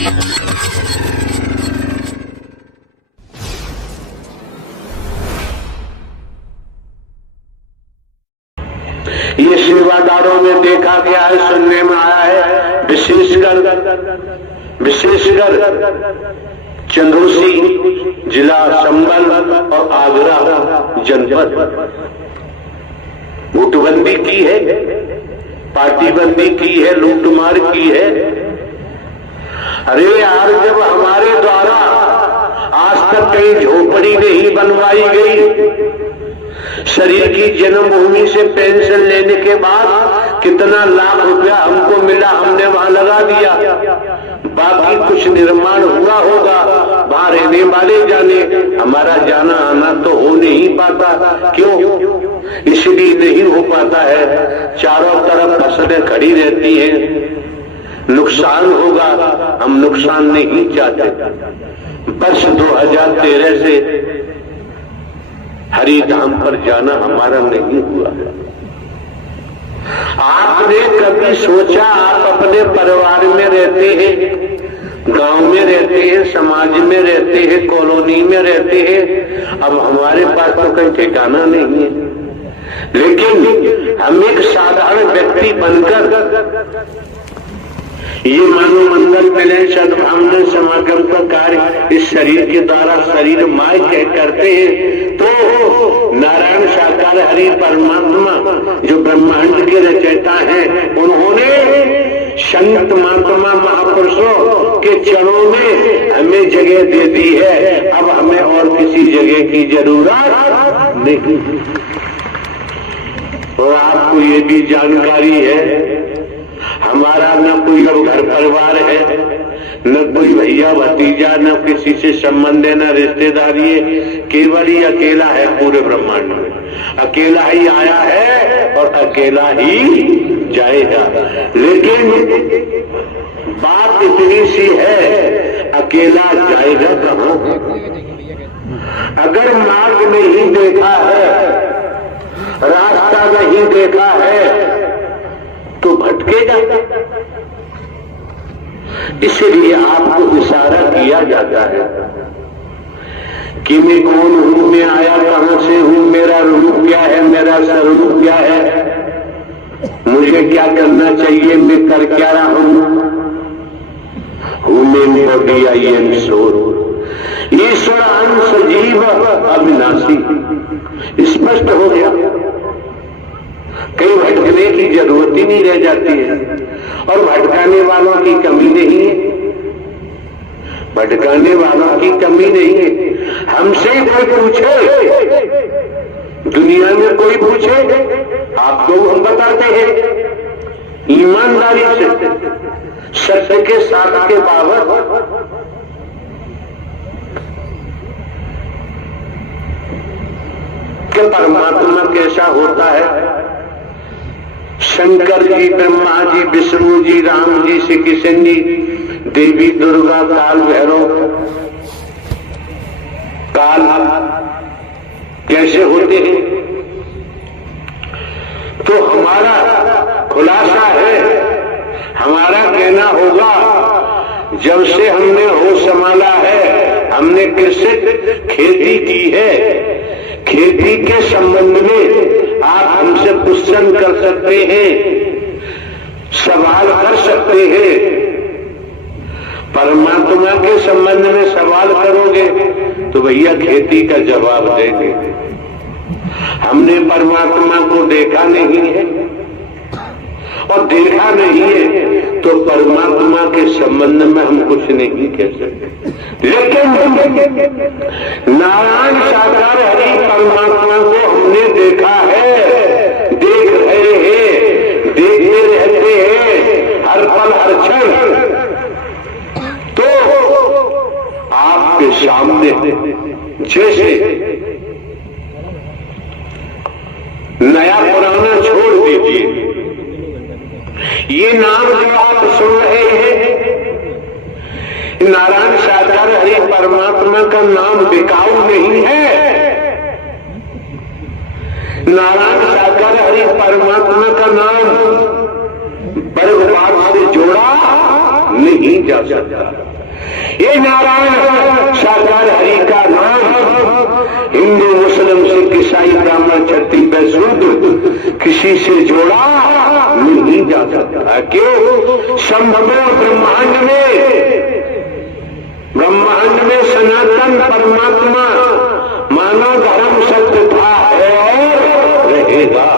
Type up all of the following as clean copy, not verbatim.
ये सेवादारों में देखा गया है, सुनने में आया है, विशेषकर चंदौसी जिला संभल और आगरा जनपद नोटबंदी की है, पार्टीबंदी की है, लूटमार की है। अरे यार, जब हमारे द्वारा आज तक कहीं झोपड़ी नहीं बनवाई गई, शरीर की जन्मभूमि से पेंशन लेने के बाद कितना लाख रुपया हमको मिला, हमने वहां लगा दिया, बाकी कुछ निर्माण हुआ होगा, वहां रहने वाले जाने, हमारा जाना आना तो हो नहीं पाता। क्यों? इसलिए नहीं हो पाता है, चारों तरफ फसलें खड़ी रहती हैं, नुकसान होगा, हम नुकसान नहीं चाहते। वर्ष 2013 से हरिधाम पर जाना हमारा नहीं हुआ। आपने कभी सोचा, आप अपने परिवार में रहते हैं, गांव में रहते हैं, समाज में रहते हैं, कॉलोनी में रहते हैं, अब हमारे पास तो कहीं ठिकाना नहीं है, लेकिन हम एक साधारण व्यक्ति बनकर ये मानव मंगल मिलन सद्भावना समागम का कार्य इस शरीर के द्वारा शरीर माय कह करते हैं, तो नारायण साकार हरि परमात्मा जो ब्रह्मांड के रचयिता हैं, उन्होंने संत महात्मा महापुरुषों के चरणों में हमें जगह दे दी है। अब हमें और किसी जगह की जरूरत नहीं। और आपको ये भी जानकारी है, हमारा न कोई घर परिवार है, न कोई भैया भतीजा, न किसी से संबंध है, न रिश्तेदारी है, केवल ही अकेला है पूरे ब्रह्मांड में, अकेला ही आया है और अकेला ही जाएगा। लेकिन बात इतनी सी है, अकेला जाएगा कहां? अगर मार्ग नहीं देखा है, रास्ता नहीं देखा है, तो भटकेगा। इसलिए आपको इशारा किया जाता है कि मैं कौन हूं, मैं आया कहां से हूं, मेरा रूप क्या है, मेरा स्वरूप क्या है, मुझे क्या करना चाहिए, मैं कर क्या रहा हूं। Human body I am soul, ईश्वर अंश जीव अविनाशी, स्पष्ट हो गया। कहीं भटकने की जरूरत ही नहीं रह जाती है, और भटकाने वालों की कमी नहीं है, भटकाने वालों की कमी नहीं है। हमसे कोई पूछे, दुनिया में कोई पूछे, आपको हम बताते हैं ईमानदारी से, सत्य के साथ के बाबत कि परमात्मा कैसा होता है। शंकर जी, ब्रह्मा जी, विष्णु जी, राम जी, श्री कृष्ण जी, देवी दुर्गा, काल भैरव, काल कैसे होते हैं। तो हमारा खुलासा है, हमारा कहना होगा, जब से हमने होश संभाला है, हमने कृषि खेती की है, खेती के संबंध में आप हमसे क्वेश्चन कर सकते हैं, सवाल कर सकते हैं। परमात्मा के संबंध में सवाल करोगे तो भैया खेती का जवाब देंगे। हमने परमात्मा को देखा नहीं है और देखा नहीं है, तो परमात्मा के संबंध में हम कुछ नहीं कह सकते। लेकिन नारायण साकार हरि परमात्मा को हमने देखा है, देख रहे हैं, देखते रहते हैं हर पल हर क्षण। तो आपके सामने जैसे नया पुराना छोड़ दीजिए, ये नाम जो आप सुन रहे हैं, नारायण साकार हरि परमात्मा का नाम बिकाऊ नहीं है। नारायण साकार हरि परमात्मा का नाम वर्गवाद से जोड़ा नहीं जा सकता। ये नारायण साकार हरि का नाम हिंदू मुस्लिम सिख ईसाई ब्राह्मण क्षत्रिय वैश्य किसी से जोड़ा नहीं जा सकता। क्यों? संपूर्ण ब्रह्मांड में सनातन परमात्मा मानव धर्म सत्य था, है और रहेगा।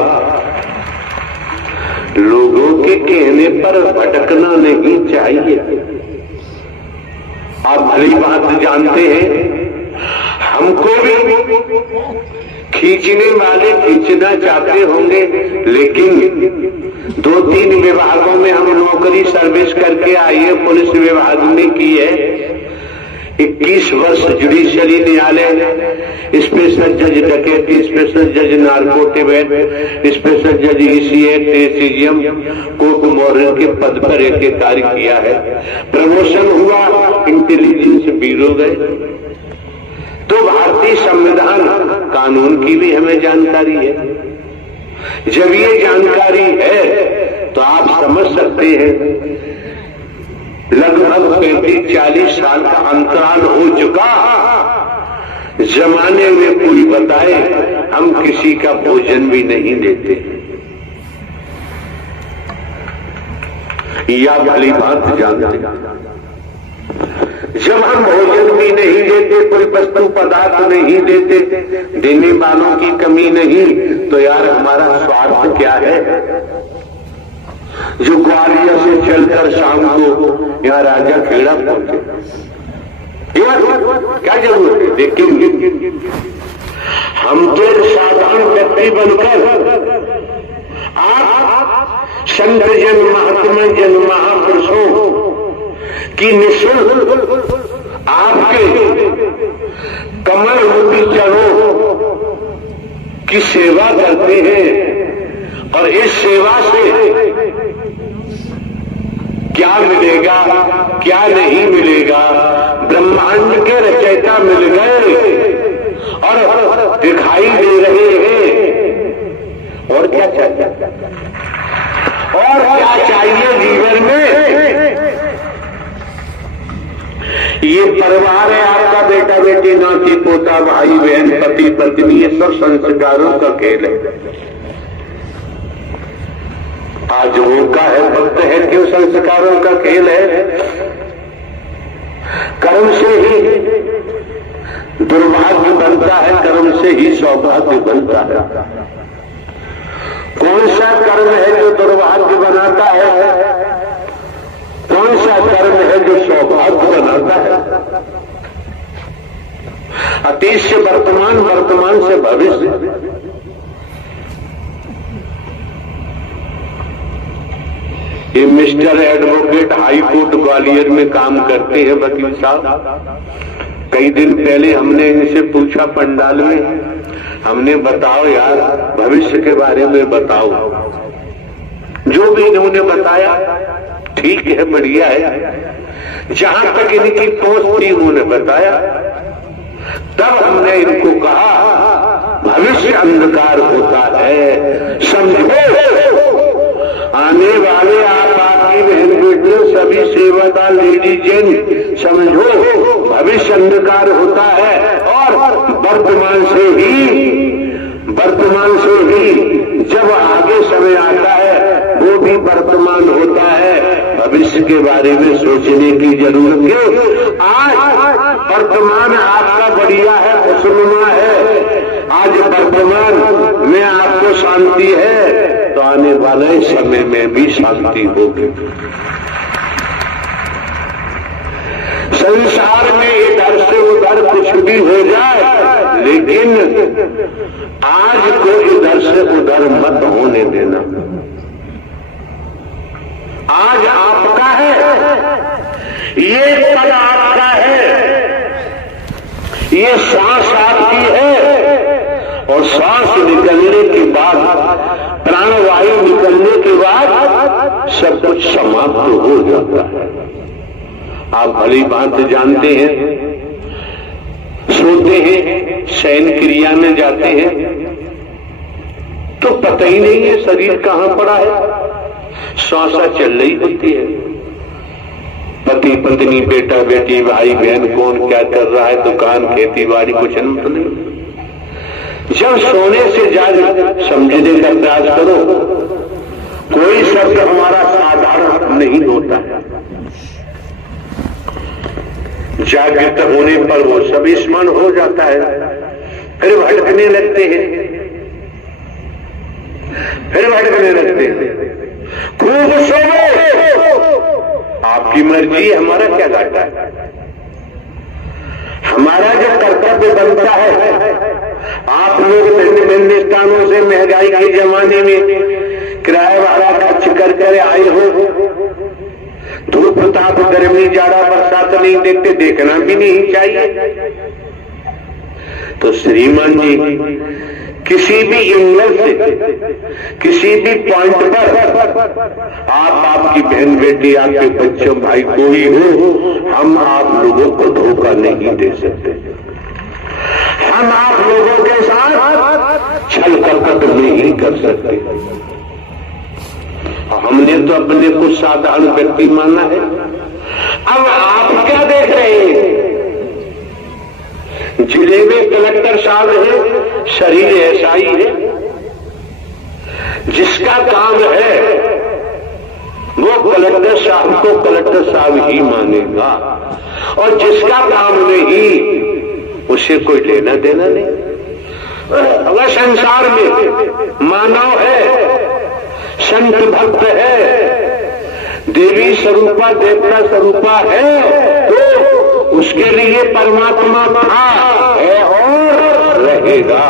लोगों के कहने पर भटकना नहीं चाहिए। आप भली बात जानते हैं, हमको भी खींचने वाले खींचना चाहते होंगे, लेकिन 2-3 विभागों में हम नौकरी सर्विस करके आए हैं। पुलिस विभाग में की है, 21 वर्ष जुडिशियरी न्यायालय, स्पेशल जज डकैती, स्पेशल जज नार्कोटिक, स्पेशल जज ECA, एसीजीएम, कोर्ट मॉडल के पद पर एक कार्य किया है। प्रमोशन हुआ, इंटेलिजेंस ब्यूरो गए। तो भारतीय संविधान कानून की भी हमें जानकारी है। जब ये जानकारी है तो आप समझ सकते हैं लगभग 35-40 साल का अंतराल हो चुका। जमाने में कोई बताए हम किसी का भोजन भी नहीं देते, या भली बात जानते। जब हम भोजन भी नहीं देते, कोई वस्तु पदार्थ नहीं देते, देने वालों की कमी नहीं, तो यार हमारा स्वार्थ क्या है? जो ग्वालियर से चलकर शाम को यहाँ राजा खेड़ा पहुंचे, क्या जरूरत है? लेकिन हम तो साधारण व्यक्ति बनकर आप संत जन, महात्मा जन, महापुरुषों की निःशुल्क आपके कमल रूपी चरणों की सेवा करते हैं। और इस सेवा से क्या मिलेगा, क्या नहीं मिलेगा? ब्रह्मांड के रचयिता मिल गए और दिखाई दे रहे हैं। और क्या चाहिए? और क्या चाहिए जीवन में? ये परिवार है आपका, बेटा बेटी, नाती पोता, भाई बहन, पति पत्नी, ये सब संस्कारों का खेल है। आज मौका है, वक्त है, क्यों संस्कारों का खेल है। कर्म से ही दुर्भाग्य बनता है, कर्म से ही सौभाग्य बनता है। कौन सा कर्म है जो दुर्भाग्य बनाता है? कौन सा कर्म है जो सौभाग्य बनाता है? अतीत से वर्तमान, वर्तमान से भविष्य। ये mister advocate high court Gwalior में काम करते हैं वकील साहब। कई दिन पहले हमने इनसे पूछा पंडाल में, हमने बताओ यार भविष्य के बारे में बताओ। जो भी इन्होंने बताया ठीक है, बढ़िया है। जहां तक इनकी पहुंच थी उन्होंने बताया। तब हमने इनको कहा भविष्य अंधकार होता है, समझो। आने वाले आप, आपकी बहन बेटियों, सभी सेवादार लेडीज जेंट, समझो भविष्य अंधकार होता है। और वर्तमान से ही जब आगे समय आता है वो भी वर्तमान होता है। भविष्य के बारे में सोचने की जरूरत क्यों? आज वर्तमान आपका बढ़िया है, खुशनुमा है। आज वर्तमान में आपको शांति है, तो आने वाले समय में भी शांति होगी। संसार में इधर से उधर कुछ भी हो जाए, लेकिन आज को इधर से उधर मत होने देना। आज आपका है, ये पल आपका है, ये सांस आपकी है, और सांस निकलने के बाद, प्राणवायु निकलने के बाद सब कुछ समाप्त हो जाता है। आप भली बात जानते हैं, सोते हैं, शयन क्रिया में जाते हैं तो पता ही नहीं है शरीर कहां पड़ा है, श्वासा चल रही होती है। पति पत्नी बेटा बेटी भाई बहन कौन क्या कर रहा है, दुकान खेती बाड़ी कुछ तो नहीं। जब सोने से जाग समझने का प्रयास करो, कोई शब्द हमारा साधारण नहीं होता है। जागृत होने पर वो सब स्मरण हो जाता है, फिर भटकने लगते हैं, खूब सोवो, आपकी मर्जी, हमारा क्या घाटा है। हमारा जो कर्तव्य बनता है, आप लोग भिन्न भिन्न स्थानों से महंगाई के जमाने में किराया भाड़ा खर्च कर आए हो, धूप ताप गर्मी जाड़ा बरसात नहीं देखते, देखना भी नहीं चाहिए। तो श्रीमान जी किसी भी एंगल से किसी भी पॉइंट पर आप आपकी बहन बेटी आपके बच्चों भाई कोई हो, हम आप लोगों को धोखा नहीं दे सकते। हम आप लोगों के साथ छल कपट नहीं कर सकते। हमने तो अपने को साधारण व्यक्ति माना है। अब आप क्या देख रहे हैं? जिले में कलेक्टर साहब है, शरीर ऐसा ही है, जिसका काम है वो कलेक्टर साहब को कलेक्टर साहब ही मानेगा, और जिसका काम नहीं उसे कोई लेना देना नहीं। अगर संसार में मानव है, संत भक्त है, देवी स्वरूपा देवता स्वरूपा है, तो उसके लिए परमात्मा था, है और रहेगा।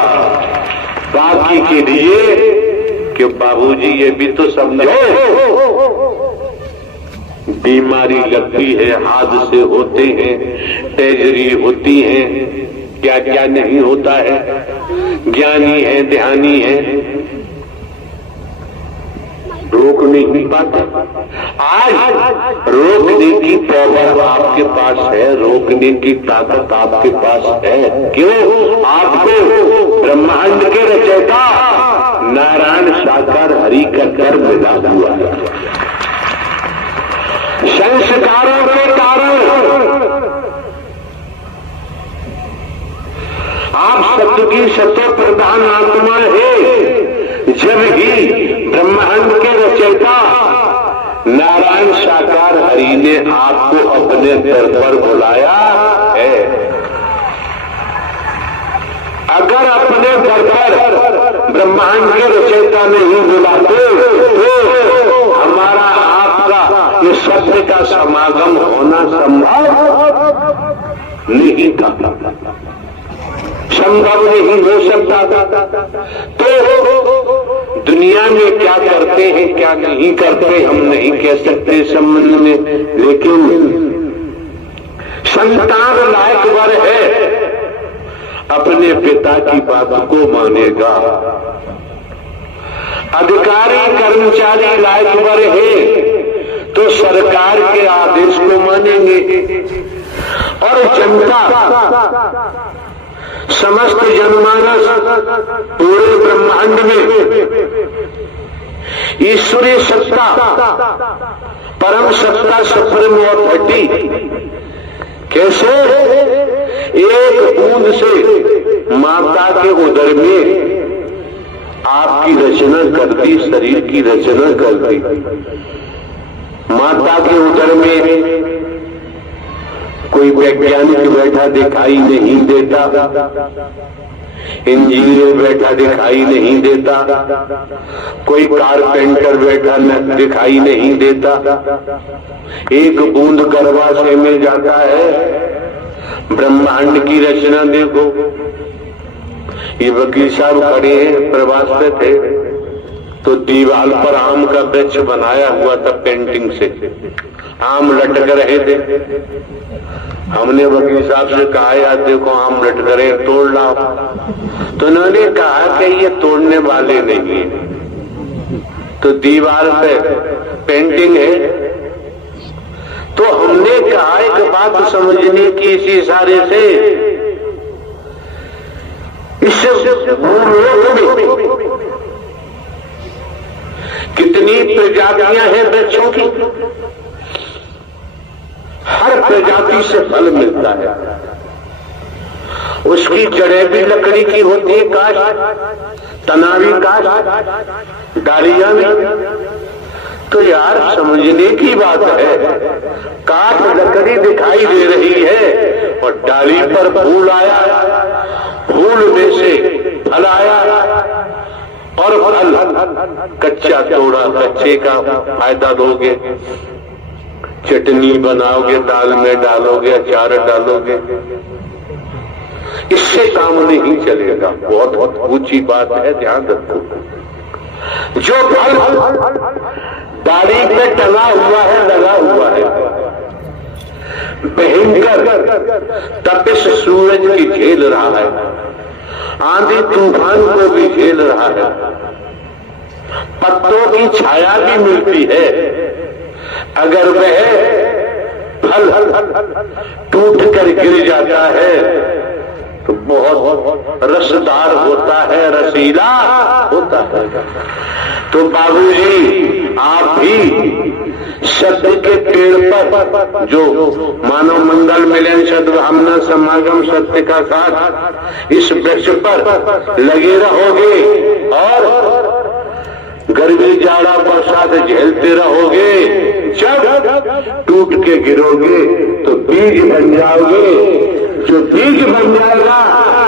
बाकी के लिए कि बाबूजी ये भी तो समझो, बीमारी लगती है, हादसे होते हैं, ट्रेजरी होती है, क्या क्या नहीं होता है, ज्ञानी है ध्यानी है, रोक नहीं पाते। आज रोकने की पावर आपके पास है, रोकने की ताकत आपके पास है। क्यों? आपको ब्रह्मांड के रचयिता नारायण साकार हरि का कर मिला हुआ है। संस्कारों के कारण आप सत्य की सत्य प्रधान आत्मा है। जब ही ब्रह्मांड के रचयिता नारायण साकार हरि ने आपको अपने दर पर बुलाया है, अगर अपने दर पर ब्रह्मांड के रचयिता नहीं बुलाते तो हमारा आपका ये सत्य का समागम होना संभव नहीं था, संभव नहीं हो सकता। तो दुनिया में क्या करते हैं क्या नहीं करते हम नहीं कह सकते संबंध में, लेकिन संतान लायक वर है, अपने पिता की बात को मानेगा। अधिकारी कर्मचारी लायक वर है तो सरकार के आदेश को मानेंगे, और जनता समस्त जनमानस पूरे ब्रह्मांड में ईश्वरीय सत्ता परम सत्ता सुप्रीम अथॉरिटी कैसे एक बूंद से माता के उदर में आपकी रचना कर दी, शरीर की रचना कर दी। माता के उदर में कोई वैज्ञानिक बैठा दिखाई नहीं देता, इंजीनियर बैठा दिखाई नहीं देता, कोई कारपेंटर बैठा दिखाई नहीं देता। एक बूंद गर्भाशय में जाता है, ब्रह्मांड की रचना देखो। ये वकील साहब खड़े हैं, प्रवास पे थे, तो दीवार पर आम का वृक्ष बनाया हुआ था, पेंटिंग से आम लटक रहे थे। हमने वकील साहब से कहा यार देखो आम लटक रहे, तोड़ लाओ। तो उन्होंने कहा कि ये तोड़ने वाले नहीं है, तो दीवार पे पेंटिंग है। तो हमने कहा एक बात समझने की इसी इशारे से, इससे कितनी प्रजातियां हैं वृक्षों की, हर प्रजाति से फल मिलता है। उसकी जड़ें भी लकड़ी की होती है, काश, तना भी काश, डालियां भी। तो यार समझने की बात है, काठ लकड़ी दिखाई दे रही है और डाली पर फूल आया, फूल में से फल आया, और फल कच्चा तोड़ा, कच्चे का फायदा दोगे, चटनी बनाओगे, दाल में डालोगे, अचार डालोगे, इससे काम नहीं चलेगा। बहुत बहुत ऊंची बात है, ध्यान रखो। जो फल डाली पे टंगा हुआ है, लगा हुआ है, भयंकर तपिश सूरज की झेल रहा है, आंधी तूफान को भी झेल रहा है, पत्तों की छाया भी मिलती है, अगर वह फल टूट कर गिर जाता है तो बहुत रसदार होता है, रसीला होता है। तो बाबूजी आप भी सत्य के पेड़ पर, जो मानव मंगल मिलन सद्भावना समागम सत्य का साथ, इस वृक्ष पर लगे रहोगे और गर्मी जाड़ा बरसात झेलते रहोगे, जब टूट के गिरोगे तो बीज बन जाओगे। जो बीज बन जाएगा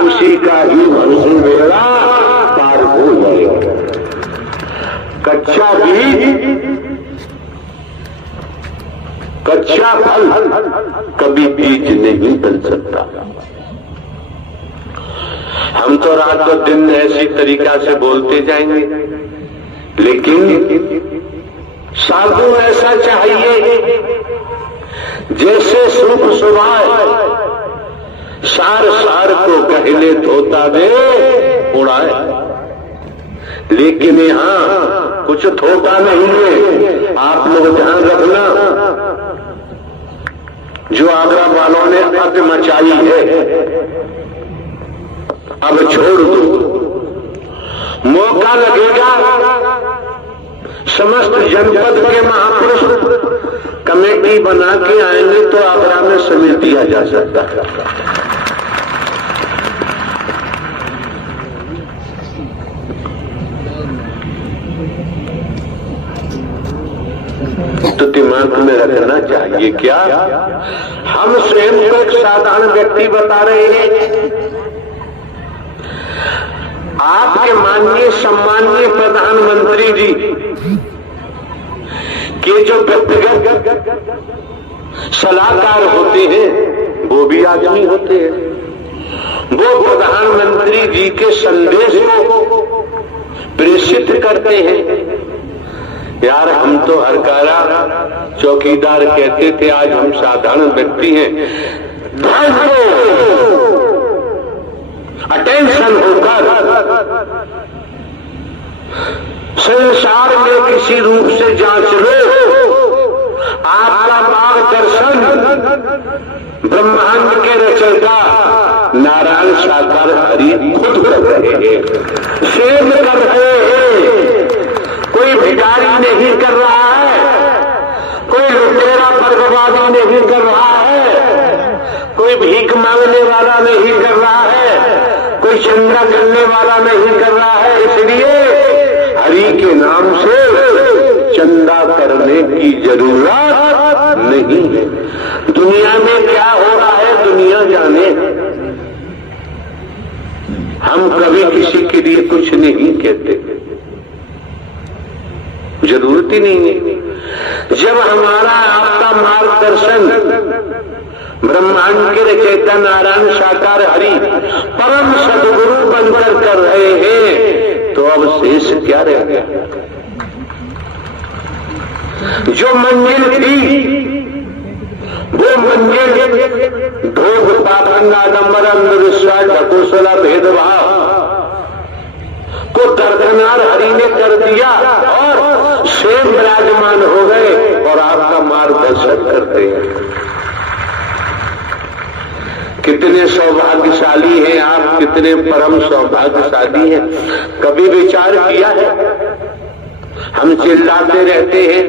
उसी का ही भविष्य मेरा पार हो जाएगा। कच्चा बीज, कच्चा फल कभी बीज नहीं बन सकता। हम तो रात और दिन ऐसी तरीका से बोलते जाएंगे, लेकिन साधु ऐसा चाहिए जैसे सूप सुभाए, सार सार को कहले धोता दे उड़ाए। लेकिन यहाँ कुछ धोता नहीं है। आप लोग ध्यान रखना, जो आगरा वालों ने अत मचाई है अब छोड़ दो। मौका लगेगा समस्त जनपद के महापुरुष कमेटी बना के आएंगे तो आगरा में समेट दिया जा सकता है। तो दिमाग में रखना चाहिए क्या हम स्वयं को एक साधारण व्यक्ति बता रहे हैं। आपके माननीय सम्माननीय प्रधानमंत्री जी के जो व्यक्तिगत सलाहकार होते हैं वो भी आदमी होते हैं। वो प्रधानमंत्री जी के संदेश को प्रेषित करते हैं। यार हम तो हरकारा चौकीदार कहते थे, आज हम साधारण व्यक्ति हैं। अटेंशन होकर संसार में किसी रूप से जांच लो। आपका मार्गदर्शन ब्रह्मांड के रचयिता नारायण साकार हरि खुद कर रहे हैं, सेव कर रहे हैं। कोई भिखारी नहीं कर रहा है, कोई लुटेरा वर्गवादी नहीं कर रहा है, कोई भीख मांगने वाला नहीं कर रहा है, कोई चंदा करने वाला नहीं कर रहा है। इसलिए हरि के नाम से चंदा करने की जरूरत नहीं है। दुनिया में क्या हो रहा है दुनिया जाने, हम कभी किसी के लिए कुछ नहीं कहते, जरूरत ही नहीं है। जब हमारा आपका मार्गदर्शन ब्रह्मांड के रचयिता नारायण साकार हरि परम सदगुरु बनकर कर रहे हैं तो अब शेष क्या रह गया। जो मंजिल थी वो मंजिल ढोग पाखंड आडंबर अंधविश्वास ढकोसला भेदभाव को दरदनार हरि ने कर दिया और स्वयं विराजमान हो गए और आपका मार्गदर्शन करते हैं। कितने सौभाग्यशाली हैं आप, कितने परम सौभाग्यशाली हैं। कभी विचार किया है हम चिल्लाते रहते हैं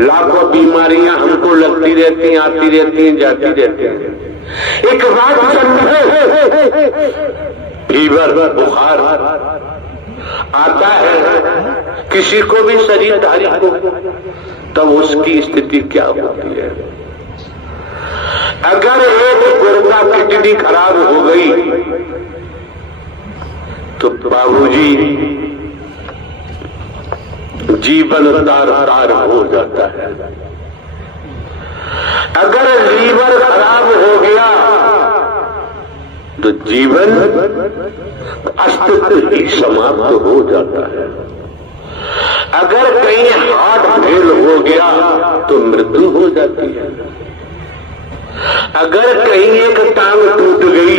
लाखों बीमारियां हमको लगती रहती हैं, आती रहती हैं, जाती रहती हैं। एक बात समझो, फीवर बुखार आता है किसी को भी शरीरधारी को, तब उसकी स्थिति क्या होती है? अगर एक गुर्दा किडनी खराब हो गई तो बाबूजी जीवन तार तार हो जाता है। अगर लीवर खराब हो गया तो जीवन अस्तित्व ही समाप्त हो जाता है। अगर कहीं हार्ट फेल हो गया तो मृत्यु हो जाती है। अगर कहीं एक टांग टूट गई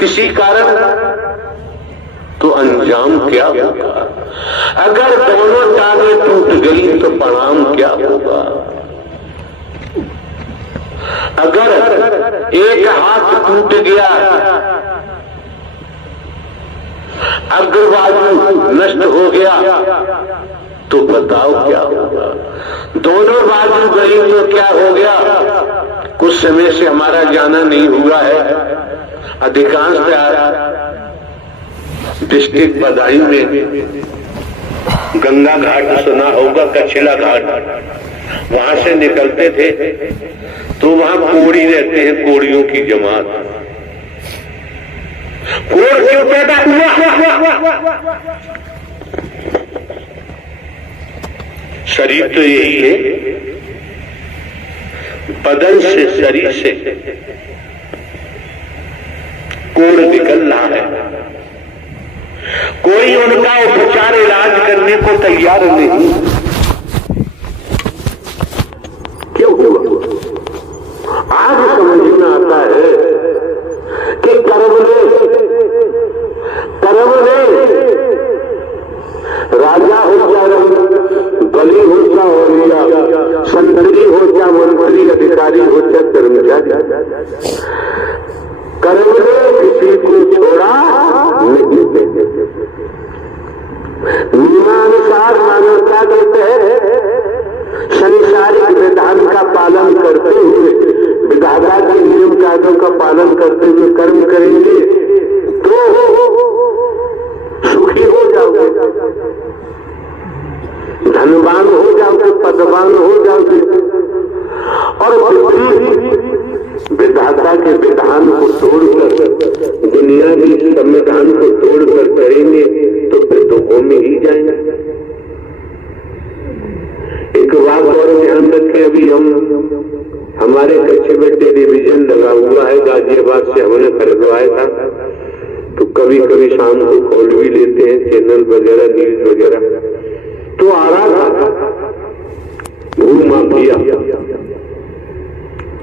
किसी कारण तो अंजाम क्या होगा? अगर दोनों टांगें टूट गई तो परिणाम क्या होगा? अगर एक हाथ टूट गया, अग्रबाजू नष्ट हो गया तो बताओ क्या होगा? दोनों बाजू गई तो क्या हो गया? कुछ समय से हमारा जाना नहीं हुआ है। अधिकांश डिस्ट्रिक्ट बदायूं में गंगा घाट सुना होगा, कछला घाट, वहां से निकलते थे तो वहां कोड़ी रहते हैं, कोड़ियों की जमात। कोड़ क्यों पैदा हुआ? शरीर तो यही है, बदन से शरीर से कोड़ निकल रहा है। कोई उनका उपचार इलाज करने को तैयार नहीं। क्यों हुआ? आज समझ में आता है कि कर्म ने राजा हो चाहे बलि हो चाहे औलिया, संतरी हो चाहे मंत्री, अधिकारी हो चाहे कर्मचारी, कर्म ने किसी को छोड़ा नहीं। नियमानुसार मानवता के तहत संसारिक विधान का पालन करते हुए, विधाता के नियम कायदों का पालन करते हुए कर्म करेंगे तो सुखी हो जाओगे, धनवान हो जाओगे, पदवान हो जाओगे। और विधाता के विधान को तोड़कर, दुनिया की संविधान को तोड़कर करेंगे तो फिर दुखों में ही जाएंगे। एक बात और ध्यान रखें, अभी हमारे कच्चे में टेलीविजन लगा हुआ है, गाजियाबाद से हमने खरीदवाया था, तो कभी कभी शाम को खोल भी लेते हैं चैनल वगैरह, न्यूज वगैरह। तो आ रहा था भू माफिया,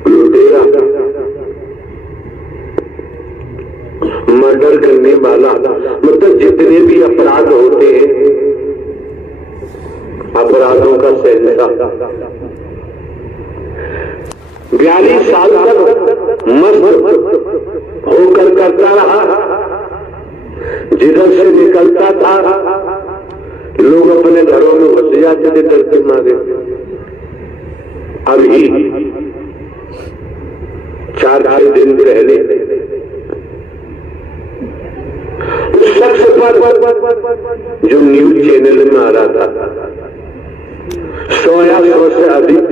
लुटेरा, मर्डर करने वाला, मतलब जितने भी अपराध होते हैं, अपराधों का शहंशाह 42 साल तक मस्त होकर करता रहा। जिधर से निकलता था लोग अपने घरों में घुस जाते थे डर के मारे। अभी 4 दिन पहले उस शख्स पर जो न्यूज चैनल में आ रहा था 100 से अधिक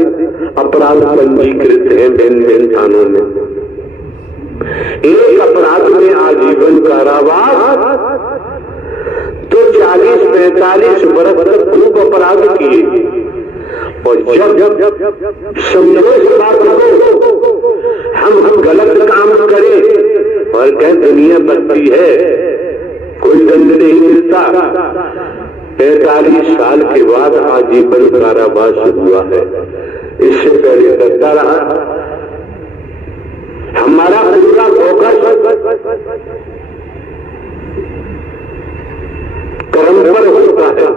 अपराध पंजीकृत हैं भिन्न थानों में। एक अपराध में आजीवन कारावास तो 40-45 वर्ष तक खूब अपराध किए। और जब समझो इस बात को, हम गलत काम करें और कहें दुनिया बदती है, कोई दंड नहीं मिलता। 45 साल के बाद आजीवन कारावास हुआ है। इससे पहले करता रहा। हमारा पूरा फोकस कर्म पर होता है।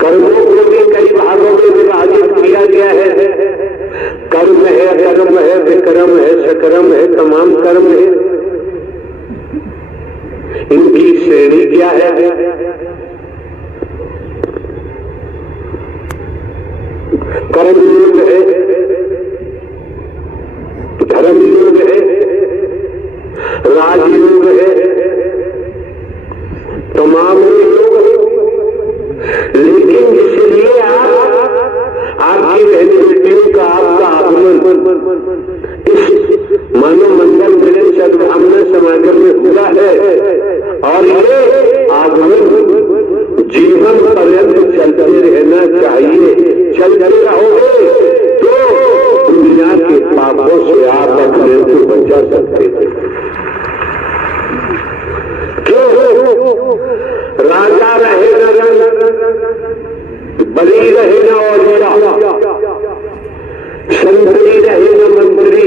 कर्मों को भी कई भागों में विभाजित किया गया है। कर्म है, कर्म है, विक्रम है, सकर्म है, तमाम कर्म है। इनकी श्रेणी क्या है? कर्मयोग है, धर्मयोग है, राजयोग है, तमाम योग है। लेकिन इसलिए आपकी बेनिफिटियों का आपका आगमन इस मनोमंडल मिलन सद्भावना समागम में हुआ है और ये आगमन जीवन पर्यंत चलते रहना चाहिए। चलते रहोगे तो दुनिया के पापों से आप अपने को बचा सकते हैं। क्यों? राजा रहेगा, बली रहेगा और संतरी रहेगा, मंत्री,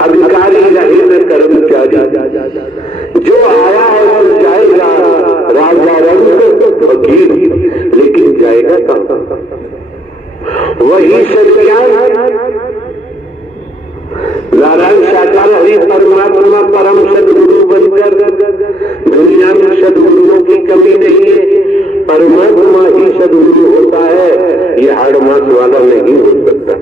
अधिकारी रहेगा, कर्मचारी, जो आया और जाएगा, राजा रंग फकीर, लेकिन जाएगा कहां? वही सज्ञान नारायण साकार हरि परमात्मा परम सदगुरु बनकर, दुनिया में सदगुरुओं की कमी नहीं है, परमात्मा ही सदगुरु होता है, ये हाड़मास वाला नहीं हो सकता।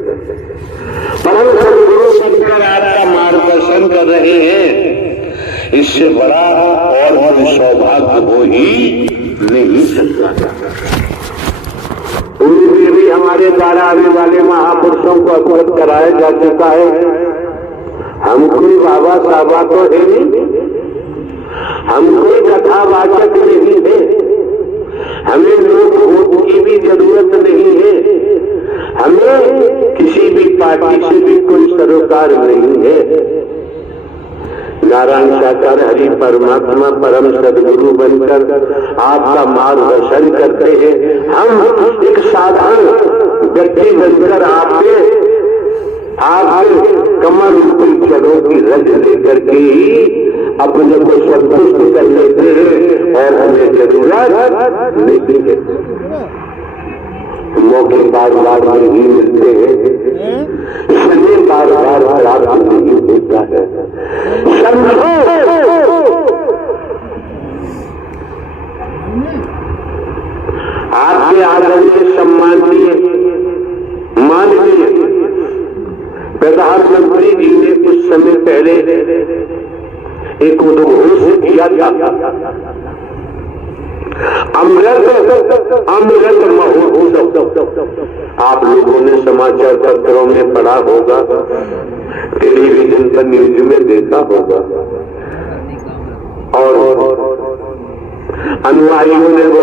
परम सदगुरु बनकर आपका मार्गदर्शन कर रहे हैं, इससे बड़ा और सौभाग्य हो ही नहीं सकता। पूर्व में भी हमारे द्वारा आने वाले महापुरुषों को अवगत कराया जा चुका है। हम कोई बाबा साहबा तो है नहीं, हम कोई कथावाचक नहीं है, हमें लोक की भी जरूरत नहीं है, हमें किसी भी पार्टी से भी कोई सरोकार नहीं है। नारायण साकार हरि परमात्मा परम सदगुरु बनकर आपका मार्गदर्शन करते हैं। हम एक साधारण व्यक्ति बनकर आपके कमर की चढ़ों की रज लेकर के ही अपने को संतुष्ट कर लेते हैं और हमें जरूरत नहीं है। मौके बार बार नहीं मिलते हैं, समय बार बार प्राप्त नहीं होता है। समझो आपके आदरणीय सम्माननीय माननीय प्रधानमंत्री जी ने कुछ समय पहले एक उद्घोष किया था, अमृत महोत्सव। आप लोगों ने समाचार पत्रों में पढ़ा होगा, टेलीविजन पर न्यूज में देखा होगा, और अनुयायियों ने वो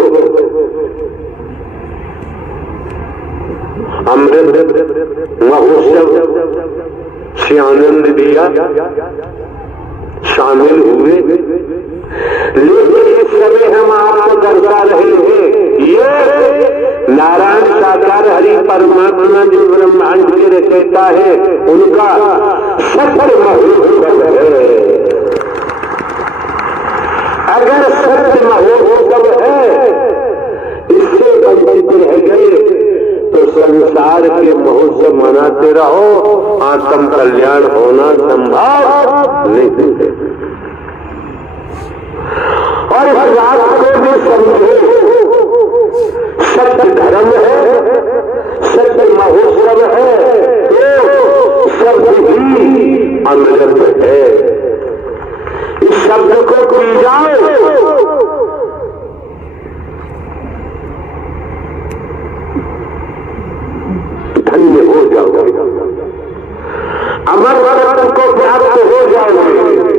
अमृत महोत्सव से आनंद लिया, शामिल हुए। लेकिन इस समय हम आपको दर्शा रहे हैं, ये नारायण साकार हरि परमात्मा जो ब्रह्मांड के रचयिता है, उनका सत्य महोत्सव है। अगर सत्य महोत्सव है, इससे वंचित रह गए तो संसार के महोत्सव मनाते रहो, आत्म कल्याण होना संभव नहीं है। और इस बात को भी समझो, सत्य धर्म है, सत्य महोत्सव है, तो शब्द ही अमृत है। इस शब्द को पी जाओ, धन्य हो जाओगे, अमर रत्न को प्राप्त हो जाओगे।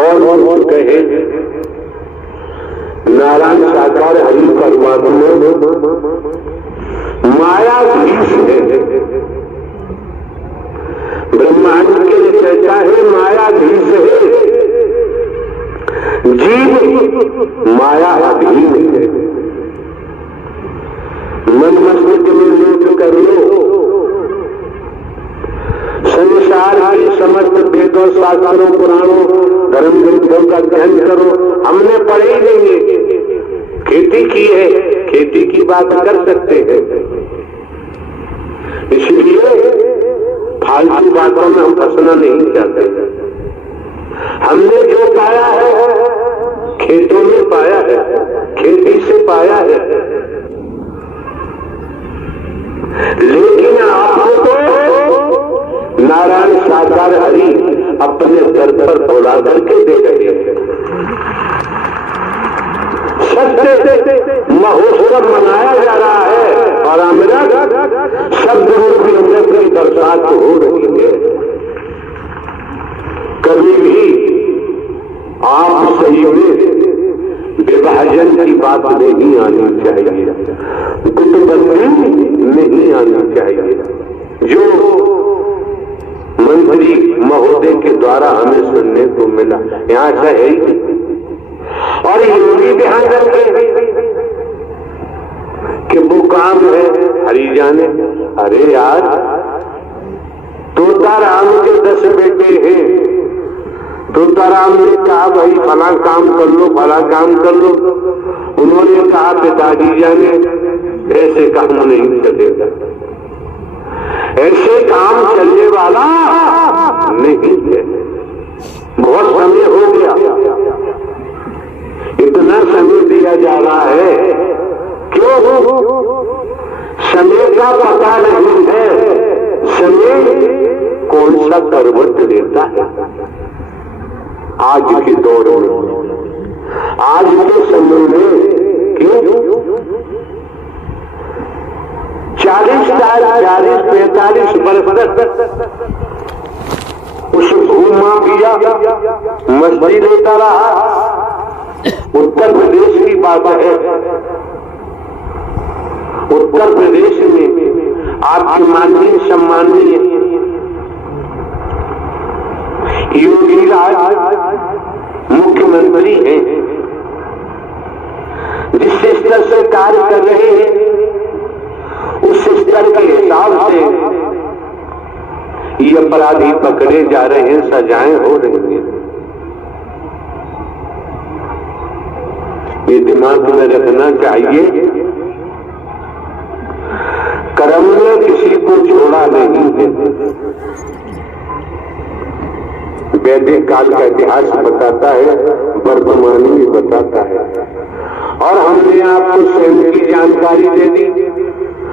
और कहे नारायण साकार हरि परमात्मा मायाधीश है, ब्रह्मांड के रचयिता है, मायाधीश है, जीव माया अधीन है। मन मस्तिष्क में नोट कर लो, संसार की समस्त वेदों शास्त्रों पुराणों धर्म ग्रंथों का अध्ययन करो, हमने पढ़े ही नहीं है, खेती की है, खेती की बात कर सकते हैं। इसलिए फालतू बातों में हम फंसना नहीं चाहते। हमने जो पाया है खेतों में पाया है, खेती से पाया है। लेकिन आपको तो नारायण साकार हरि अपने दर पर बुला करके दे रहे हैं। सत्य महोत्सव मनाया जा रहा है और अमृत शब्द रूपी अमृत की बरसात हो रही है। कभी भी आप सही में विभाजन की बात नहीं आनी चाहिए, गुटबंदी नहीं आनी चाहिए। जो मंत्री महोदय के द्वारा हमें सुनने को मिला, यहाँ से है ही। और ये भी ध्यान रखें कि वो काम है हरि जाने। अरे यार, तोताराम के 10 बेटे हैं। तोताराम ने कहा भाई फला काम कर लो, फला काम कर लो। उन्होंने कहा पिताजी जाने ऐसे काम नहीं चलेगा, ऐसे काम चलने वाला नहीं है। बहुत समय हो गया, इतना समय दिया जा रहा है, क्यों? समय का पता नहीं है। समय कौन सा करवट लेता है आज के दौर में, आज के समय में। क्यों 40-45 वर्ष तक उस घूमा किया, मस्ती लेता रहा। उत्तर प्रदेश की बात है, उत्तर प्रदेश में आपकी माननीय सम्माननीय योगी राज मुख्यमंत्री हैं, जिस स्तर से कार्य कर रहे हैं उस स्तर के हिसाब से ये अपराधी पकड़े जा रहे हैं, सजाएं हो रही हैं। ये दिमाग में रखना चाहिए, कर्म ने किसी को छोड़ा नहीं है। वैदिक काल का इतिहास बताता है, वर्तमान भी बताता है। और हमने आपको स्वयं की जानकारी दे दी।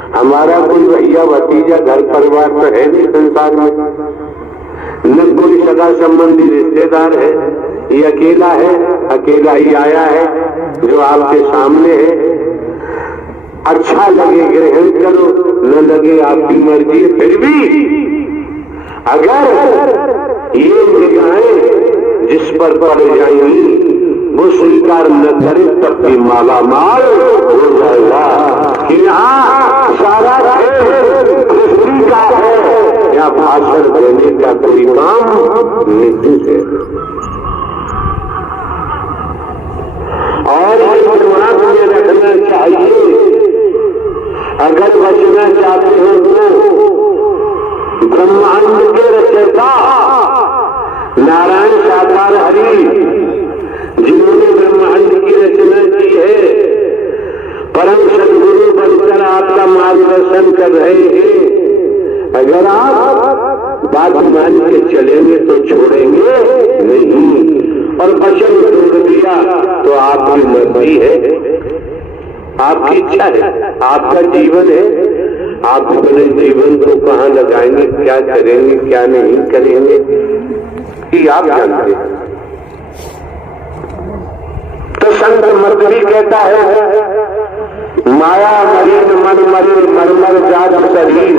हमारा कोई भैया भतीजा घर परिवार तो है नहीं संसार में, न कोई सगा संबंधी रिश्तेदार है। ये अकेला है, अकेला ही आया है जो आपके सामने है। अच्छा लगे ग्रहण करो, न लगे आपकी मर्जी। फिर भी अगर ये निगाहें जिस पर पड़ जाएंगी वो स्वीकार न करे तब भी माला माल हो जाएगा कि यहाँ सारा कृष्ण का है, या भाषण देने का कोई काम नहीं है। और ये दिमाग में रखना चाहिए, अगर बचना चाहते हो तो ब्रह्मांड के रचयिता नारायण साकार हरि, जिन्होंने ब्रह्मांड की रचना की है, परम सदगुरु बनकर आपका मार्गदर्शन कर रहे हैं। अगर आप बात मान के चलेंगे तो छोड़ेंगे नहीं, और वचन तोड़ दिया तो आपकी मर्जी है, आपकी इच्छा है, आपका जीवन है। आप अपने जीवन को कहाँ लगाएंगे, क्या करेंगे, क्या नहीं करेंगे, ये आप जानते हैं। तो संत मत भी कहता है, माया मरीन मन मरे मरमर जात शरीर,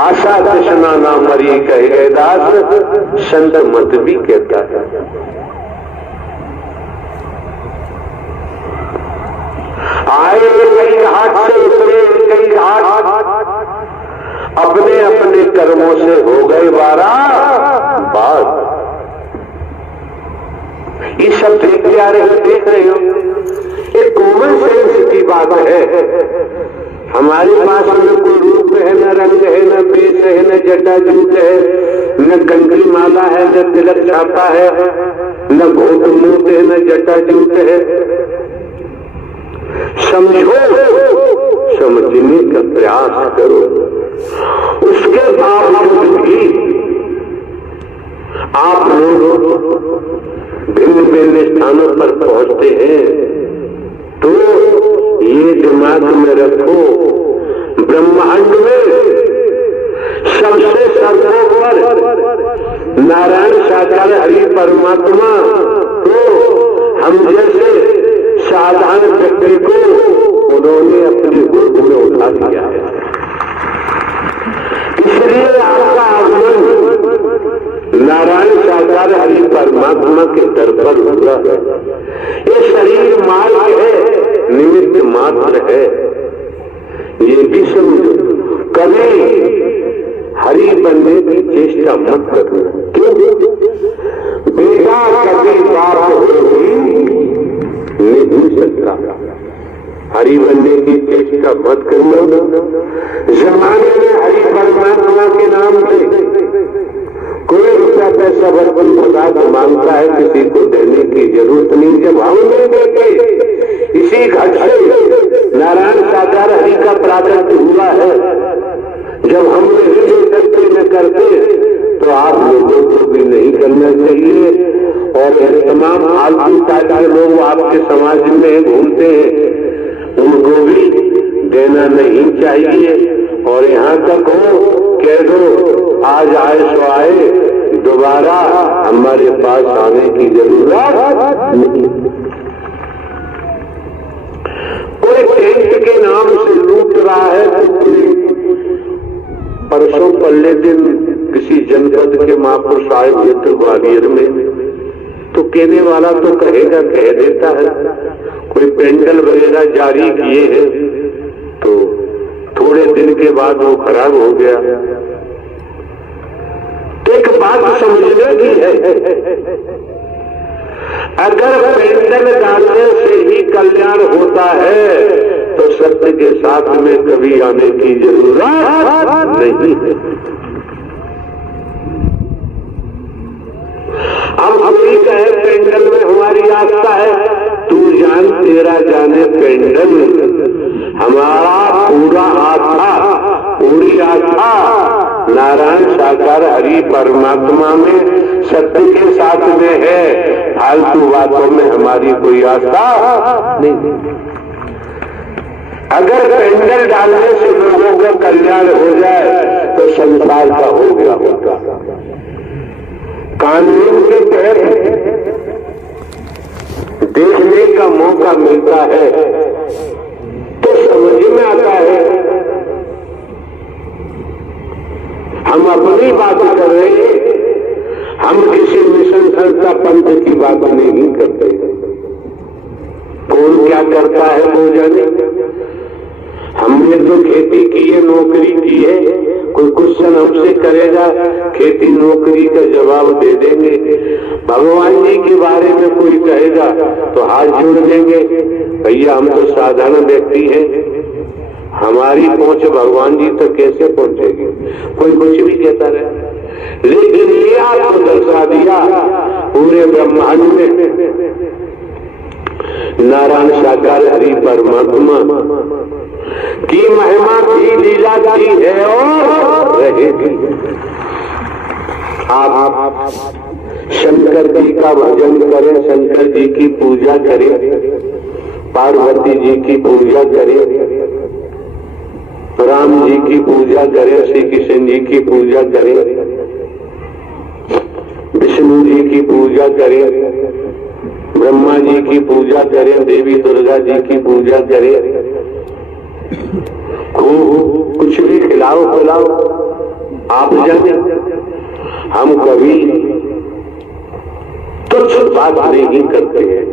आशा तृष्णा ना मरी कह गए दास। संत मत भी कहता है। आए कई हाथ से उतरे कई हाथ, अपने अपने कर्मों से हो गए बारा बात। ये सब देख रहे हो, एक कॉमन सेंस की बात है। हमारे पास न कोई रूप है, न रंग है, न पेश है, न जटा जूट है, न कंठी माला है, न तिलक छापा है, न घोट मूत है, न जटा जूट है। समझो, समझने का प्रयास करो। उसके बावजूद भी आप लोग भिन्न भिन्न स्थानों पर पहुंचते हैं, तो ये दिमाग में रखो, ब्रह्मांड में सबसे सर्वोपर नारायण साकार हरि परमात्मा को हम जैसे साधारण व्यक्ति को उन्होंने अपने गोद में उठा लिया है। इसलिए आपका आगमन नारायण साकार हरि परमात्मा के दर पर हुआ है। ये शरीर मार्ग है, निमित्त मात्र है, ये भी समझो। कभी हरि बनने की चेष्टा मत करना। क्यों? बेटा कभी बाप होगी नहीं सकता। हरि बनने की चेष्टा मत करना। जमाने में हरि परमात्मा के नाम से कोई रुपया पैसा बर्तन पदार्थ मांगता है, किसी को देने की जरूरत नहीं। जब हम नहीं देते, इसी घट से नारायण साकार हरि का प्राकट्य हुआ है। जब हम नहीं दे सकते न करते, तो आप लोगों को भी नहीं करना चाहिए। और तमाम आलतू ताजा लोग आपके समाज में घूमते हैं, उनको भी देना नहीं चाहिए। और यहाँ तक हो कह दो आज आए सो आए, दोबारा हमारे पास आने की जरूरत नहीं। कोई टेंट के नाम से लूट रहा है, तो परसों पहले दिन किसी जनपद के महापुरुष आए हुए थे ग्वालियर में, तो कहने वाला तो कहेगा, कह देता है। कोई पेंडल वगैरह जारी किए हैं, तो थोड़े दिन के बाद वो खराब हो गया। एक बात समझने की है, अगर पेंडल डालने से ही कल्याण होता है, तो सत्य के साथ में कभी आने की जरूरत नहीं है। अब कोई कहे पेंडल में हमारी आस्था है, तू जान तेरा जाने पेंडल। हमारा पूरा आस्था, पूरी आस्था नारायण साकार हरि परमात्मा में सत्य के साथ में है। फालतू बातों में हमारी कोई आस्था नहीं। अगर पेंडल डालने से लोगों का कल्याण हो जाए, तो संसार का हो गया होता। कानून के तहत देखने का मौका मिलता है तो समझ में आता है। हम अपनी बात कर रहे हैं, हम किसी मिशन संस्था पंथ की बात नहीं करते। कौन क्या करता है वो जाने। हमने तो खेती की है, नौकरी की है। कोई क्वेश्चन हमसे करेगा, खेती नौकरी का जवाब दे देंगे। भगवान जी के बारे में कोई कहेगा तो हाथ जोड़ देंगे, भैया हम तो साधारण व्यक्ति हैं, हमारी पहुंच भगवान जी तक कैसे पहुंचेगी। कोई कुछ भी कहता रहे, लेकिन ये आपको दर्शा दिया पूरे ब्रह्मांड में नारायण साकार हरि परमात्मा की महिमा की लीला की है और रहेगी। आप शंकर जी का भजन करें, शंकर जी की पूजा करें, पार्वती जी की पूजा करें, राम जी की पूजा करें, श्री कृष्ण जी की पूजा करें, विष्णु जी की पूजा करें, ब्रह्मा जी की पूजा करें, देवी दुर्गा जी की पूजा करें, कुछ भी खिलाओ पिलाओ, आप जाने। हम कभी तुच्छ बात नहीं करते हैं,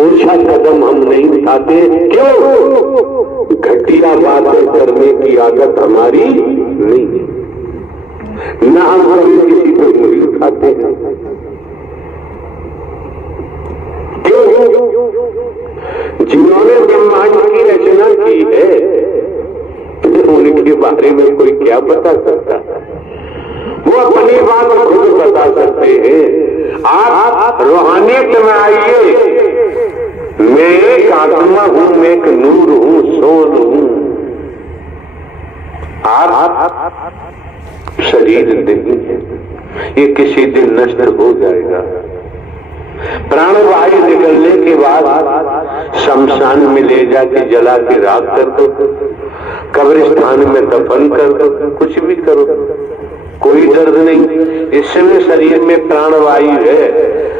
ऊंचा कदम हम नहीं उठाते। क्यों? घटिया बातें करने की आदत हमारी नहीं है, न हम कभी किसी को नहीं उठाते हैं। जिन्होंने ब्रह्मांड की रचना की है उनके बारे में कोई क्या बता सकता है? वो अपनी बात खुद बता सकते हैं। आप रूहानियत में आइए, मैं एक आत्मा हूं, मैं एक नूर हूं, सोल हूं। आप शरीर नहीं है, ये किसी दिन नष्ट हो जाएगा। प्राणवायु निकलने के बाद शमशान में ले जाके जला के राख कर दो, कब्रिस्तान में दफन कर दो, कुछ भी करो, कोई दर्द नहीं। इसमें शरीर में प्राणवायु है,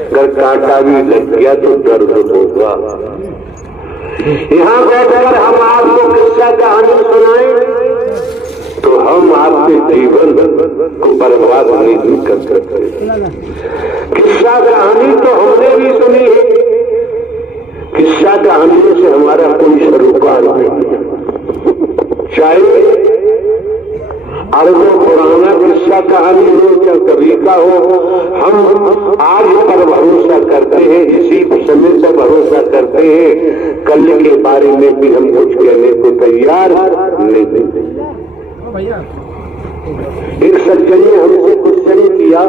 अगर कांटा भी लग गया तो दर्द होगा। यहाँ बैठकर हम आपको किस्सा कहानी सुनाएं तो हम आपके जीवन को बर्बाद नहीं कर सकते। किस्सा कहानी तो हमने भी सुनी है, किस्सा कहानियों से हमारा कोई सरोकार नहीं, चाहे अरबों पुराना किस्सा कहानी हो या कभी का हो, हम आज पर भरोसा करते हैं, इसी समय से भरोसा करते हैं, कल के बारे में भी हम कुछ कहने को तैयार नहीं। एक सज्जन ने हमसे क्वेश्चन किया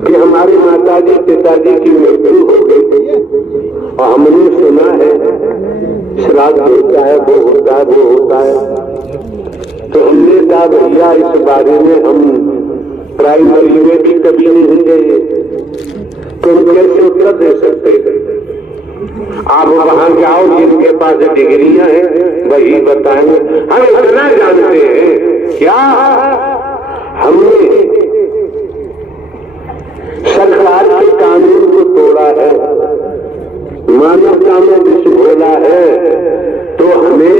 कि हमारे माताजी पिताजी की मृत्यु हो गई और हमने सुना है श्राद्ध होता है, वो होता है, वो होता है। तो हमने कहा भैया इस बारे में हम प्राइमरी में भी कभी नहीं गए, तो हम कैसे उत्तर दे सकते हैं? आप वहां जाओ, जिनके पास डिग्रियां हैं वही बताएंगे। हम इतना जानते हैं क्या, हमने सरकार के कानून को तोड़ा है, मानवता में विष घोला है, तो हमें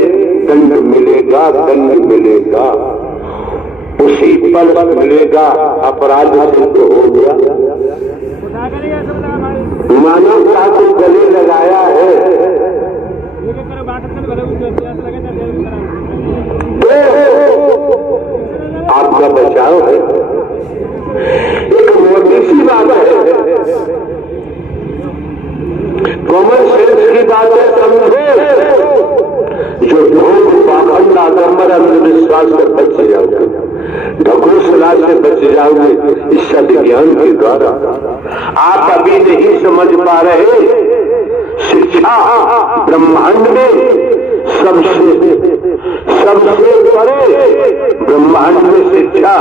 दंड मिलेगा, दंड मिलेगा, उसी पल मिलेगा। अपराध सिद्ध हो गया, मानवता को गले लगाया है, तो आपका बचाव है। एक मोटी सी बात है, कॉमन सेंस की बात है, समझो। जो ढोंग पाखंड आडंबर अंधविश्वास से बच जाओगे, ढकोसला से बच जाओगे इस सद्ज्ञान के द्वारा। आप अभी नहीं समझ पा रहे, शिक्षा ब्रह्मांड में सबसे बड़े ब्रह्मांड में शिक्षा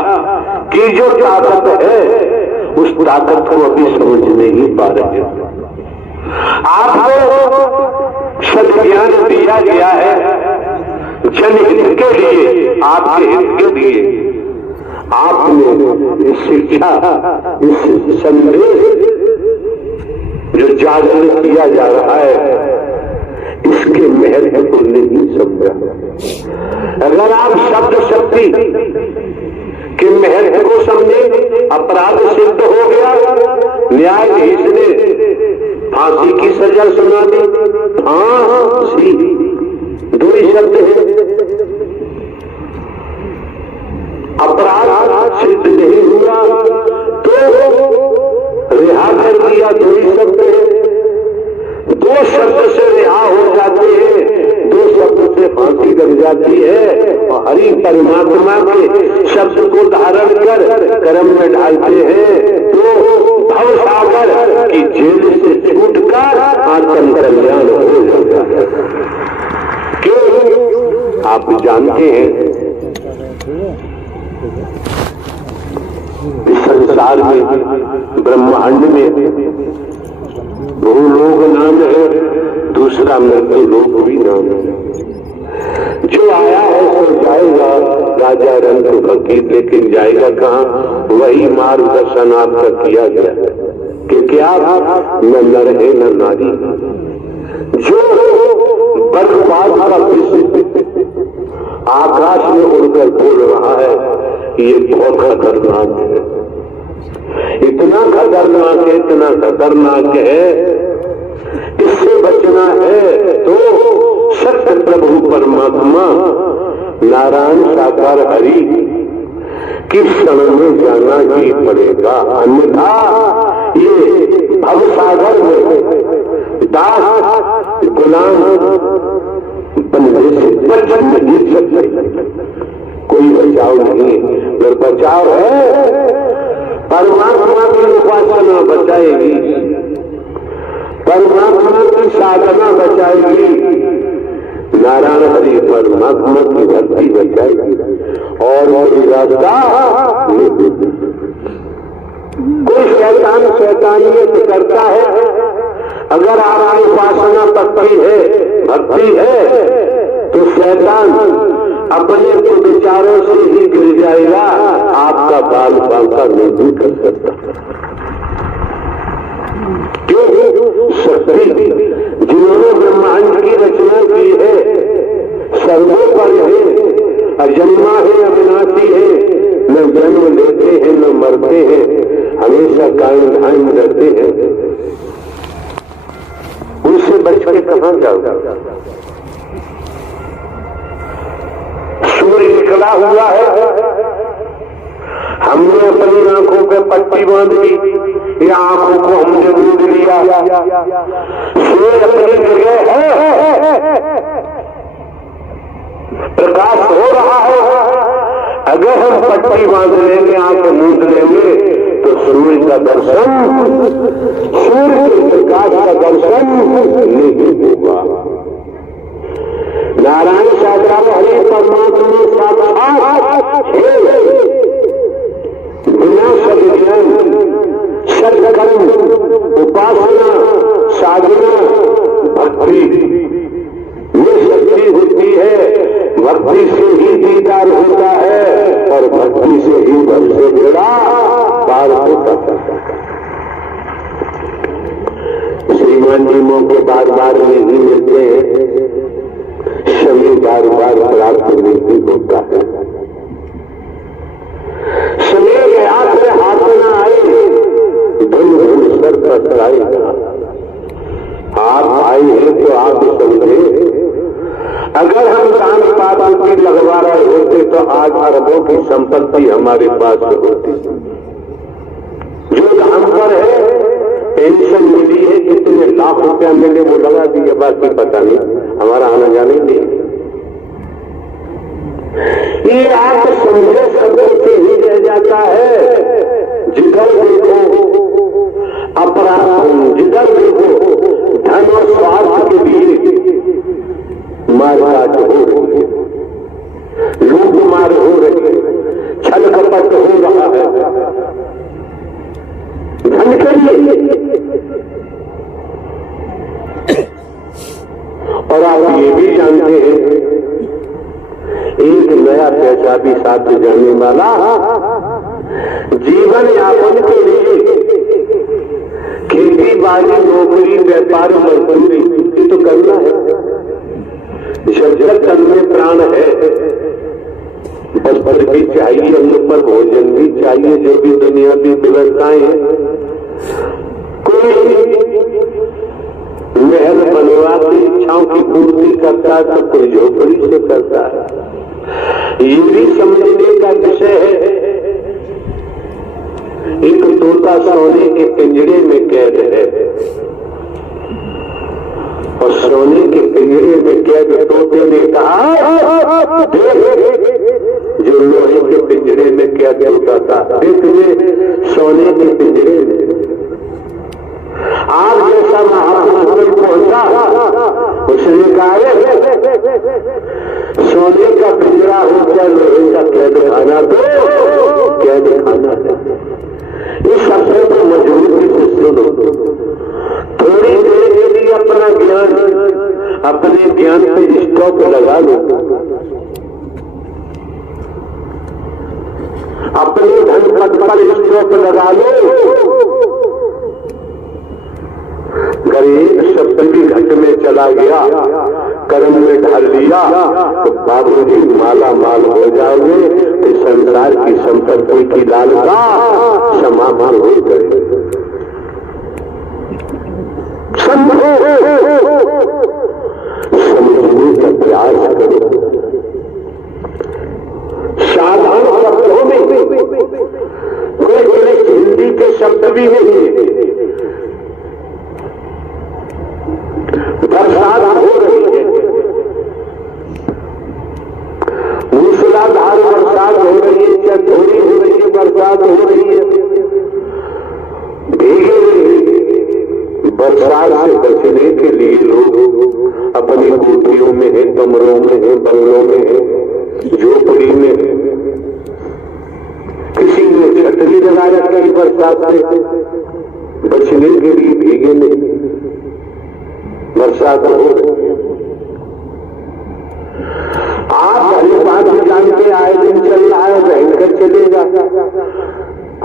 की जो ताकत है, उस ताकत को अभी समझ नहीं पा रहे। आपको सद्ज्ञान दिया गया है जनहित के लिए, आपके हित के लिए। आपने इस शिक्षा, इस संदेश जो जागृत किया जा रहा है, इसके महत्व को नहीं समझा। अगर आप शब्द शक्ति के महत्व को समझे, अपराध सिद्ध हो गया, न्यायाधीश ने फांसी की सजा सुना दी, फांसी, दो ही शब्द है। अपराध सिद्ध नहीं हुआ तो रिहा कर दिया, दो ही शब्द है। दो शब्द से रिहा हो जाते हैं, दो शब्द से फांसी लग जाती है, और हरि परमात्मा के शब्द को धारण कर कर्म में डालते हैं, तो भव सागर की जेल से छूटकर आत्म कल्याण हो जाता है। क्यों? आप जानते हैं इस संसार में, ब्रह्मांड में भूलोक नाम है, दूसरा मृत्यु लोक भी नाम है। जो आया है सो जाएगा, राजा रंग फकीर, लेकिन जाएगा कहाँ? वही मार्गदर्शन आपका किया गया है कि क्या न नर है न नारी। जो बर्फपात का आकाश में उड़कर बोल रहा है, ये बहुत खतरनाक है, इतना खतरनाक है, इतना खतरनाक है, इससे बचना है तो सत्य प्रभु परमात्मा नारायण साकार हरि किस क्षण में जाना ही पड़ेगा, अन्यथा ये भवसागर में दास गुलाम बनने से बच नहीं सकते। कोई बचाव नहीं, अगर बचाव है परमात्मा की उपासना बचाएगी, परमात्मा की साधना बचाएगी, नारायण हरि परमात्मा की भक्ति बचाएगी, और कोई रास्ता कोई शैतान शैतानियत करता है, अगर आपकी उपासना पक्की है, भक्ति है, तो शैतान अपने को विचारों से ही गिर जाएगा, आपका बाल बांका नहीं कर सकता। क्यों? शक्ति जिन्होंने ब्रह्मांड की रचना की है, सर्वोपरि है, अजन्मा है, अविनाशी है, न जन्म लेते हैं न मरते हैं, हमेशा कायम धाम रहते हैं, उनसे बच के कहां जाओगे? सूर्य निकला हुआ है, हमने अपनी आंखों पे पट्टी बांध ली या आंखों को हमने मूंद लिया। सूर्य अपनी जगह है, प्रकाश हो रहा है। अगर हम पट्टी बांध लेंगे, आंखें मूंद लेंगे, तो सूर्य का दर्शन, सूर्य के प्रकाश का दर्शन नहीं होगा। नारायण साक्षात हरि परमात्मा साक्षात है, बिना सद्ज्ञान, सत्कर्म, उपासना, साधना, भक्ति ये शक्ति होती है। भक्ति से ही दीदार होता है और भक्ति से ही भक्त से बेड़ा पार होता है। श्रीमान जी मौके बार बार नहीं मिलते हैं, समय बार बार प्राप्त नहीं होता है। समय गया से हाथ न आए, धन धन सर पर चढ़ाएगा। आप आए हैं तो आप समझे, अगर हम दान पात्र की लगवा रहे होते तो आज अरबों की संपत्ति हमारे पास होती। जो धाम पर है, पेंशन मिली है, कितने लाख रुपया मिले वो लगा दिए, बाकी पता नहीं, हमारा आना जाने नहीं। ये आप समझे सबसे से ही रह जाता है। जिधर देखो अपराध, जिधर देखो धन और स्वार्थ के लिए मारकाट हो रही है, लूट मार हो रही है, छल कपट हो रहा है धन के लिए। और आप ये भी जानते हैं, एक नया पैसा भी साथ जाने वाला जीवन यापन के लिए खेती बाड़ी, नौकरी, व्यापार, मजदूरी ये तो करना है। जब तन में प्राण है, वस्त्र भी चाहिए, अन्न पर भोजन भी चाहिए, जो भी दुनियावी व्यवस्थाएं हैं। कोई महल बनवा की इच्छाओं की पूर्ति करता है तो कोई झोपड़ी से करता है। ये भी समझने का विषय है। एक तोता सोने के पिंजरे में कैद है और सोने के पिंजरे में कैद तोते ने कहा, जो लोहे के पिंजरे में कैद होता था, देख सोने के पिंजरे में। आज जैसा महापुरुष पहुंचा, उसने कहा सोने का पिंजरा हो क्या लोहे का कैद खाना, तो कैद खाना है। इस शब्दों को मजबूती से सुनो। थोड़ी देर के लिए अपना ज्ञान, अपने ज्ञान पे स्टॉप लगा लो, अपने धन पद पर स्टॉप लगा लो। अगर एक शब्द भी घट में चला गया, कर्म में ढल लिया, तो बाबूजी माला माल हो जाओगे। इस संसार की संपत्ति की लालसा समाप्त हो गए। समझने का प्रयास करो। साधारण शब्दों में कोई हिंदी के शब्द भी नहीं है। बरसात हो रही है, मूसलाधार बरसात हो रही है, क्या थोड़ी हो रही है, बरसात हो रही है। भीगे बरसात से बचने के लिए लोग अपनी कोठियों में है, कमरों में है, बंगलों में है, झोपड़ी में है। किसी ने छत छतरी लगा रखी बरसात से बचने के लिए, भीगे नहीं। बरसात हो रही है, आप भले बात जानते आए दिन चल रहा है, भयंकर चलेगा।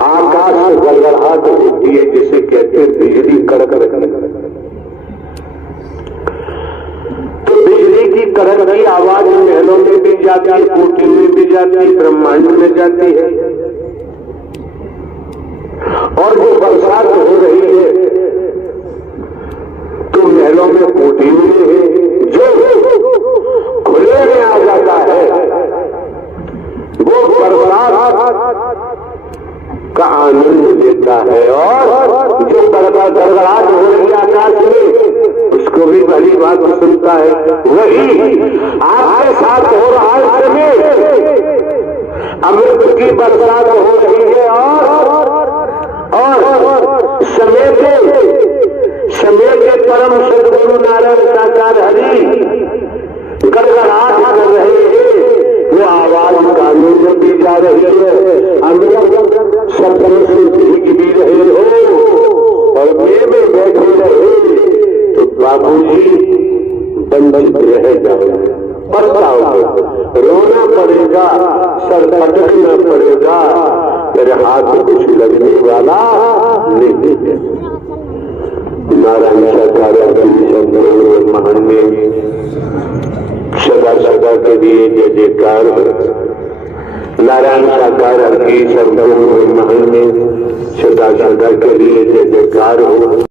आकाश में गड़गड़ाहट होती है जिसे कहते हैं बिजली कड़क कड़क। तो बिजली की कड़क की आवाज महलों में भी जाती है, कोठी में भी जाती है, ब्रह्मांड में जाती है। और जो बरसात हो रही है तो महलों में, कोठी में जो खुले में आ जाता है वो बरसात का आनंद लेता है। और जो गड़गड़ाहट हो रही है आकाश में उसको भी भली बात सुनता है। वही आपके साथ हो रहा है समय, अमृत की बरसात हो रही है। और समय के परम सदगुरु नारायण साकार हरि गड़गड़ाहट कर रहे हैं, वो आवाज कानों में भी जा रही है, अमृत सपने से भीग भी रहे हो और में बैठे रहे तो बाबूजी वंचित रह जाओगे, पछताओगे, रोना पड़ेगा, सर पटकना पड़ेगा, तेरे हाथ में कुछ लगने वाला नहीं है। नारायण साकार महान में सदा सदा के लिए जय जयकार। नारायण साकार की संपूर्ण महान में सदा सदा के लिए जय जयकार हो।